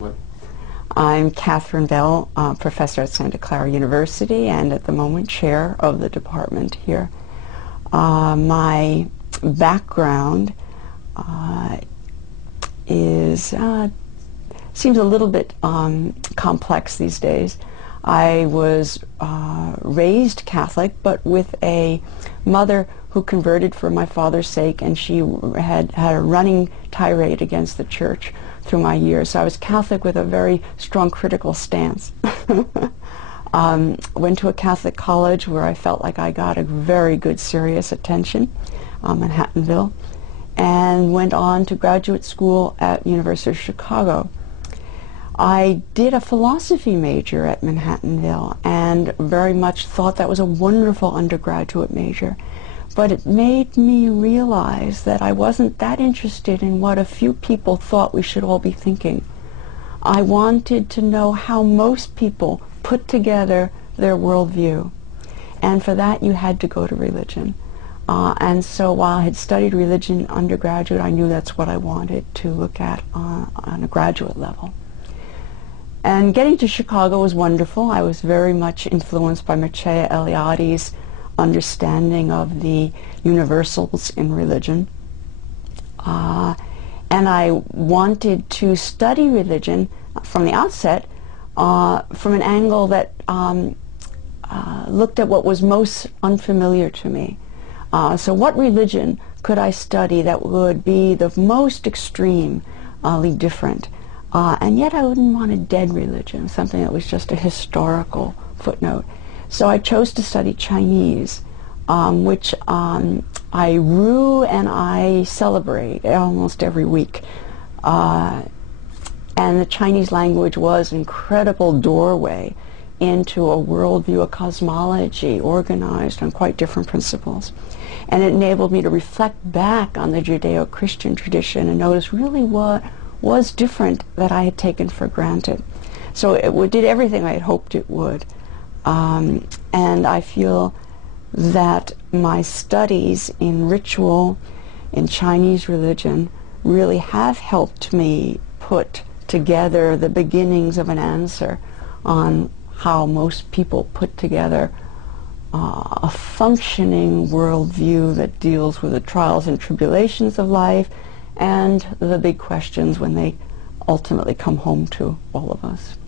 What? I'm Catherine Bell, professor at Santa Clara University and at the moment chair of the department here. My background seems a little bit complex these days. I was raised Catholic, but with a mother who converted for my father's sake, and she had a running tirade against the church through my years. So I was Catholic with a very strong critical stance. Went to a Catholic college where I felt like I got a very good serious attention, Manhattanville, and went on to graduate school at University of Chicago. I did a philosophy major at Manhattanville and very much thought that was a wonderful undergraduate major. But it made me realize that I wasn't that interested in what a few people thought we should all be thinking. I wanted to know how most people put together their worldview. And for that, you had to go to religion. And so while I had studied religion undergraduate, I knew that's what I wanted to look at on a graduate level. And getting to Chicago was wonderful. I was very much influenced by Mircea Eliade's understanding of the universals in religion. And I wanted to study religion from the outset from an angle that looked at what was most unfamiliar to me. So what religion could I study that would be the most extremely different? And yet I wouldn't want a dead religion, something that was just a historical footnote. So I chose to study Chinese, which I rue and I celebrate almost every week. And the Chinese language was an incredible doorway into a worldview, a cosmology organized on quite different principles. And it enabled me to reflect back on the Judeo-Christian tradition and notice really what was different that I had taken for granted. So it did everything I had hoped it would. And I feel that my studies in ritual, in Chinese religion, really have helped me put together the beginnings of an answer on how most people put together a functioning worldview that deals with the trials and tribulations of life and the big questions when they ultimately come home to all of us.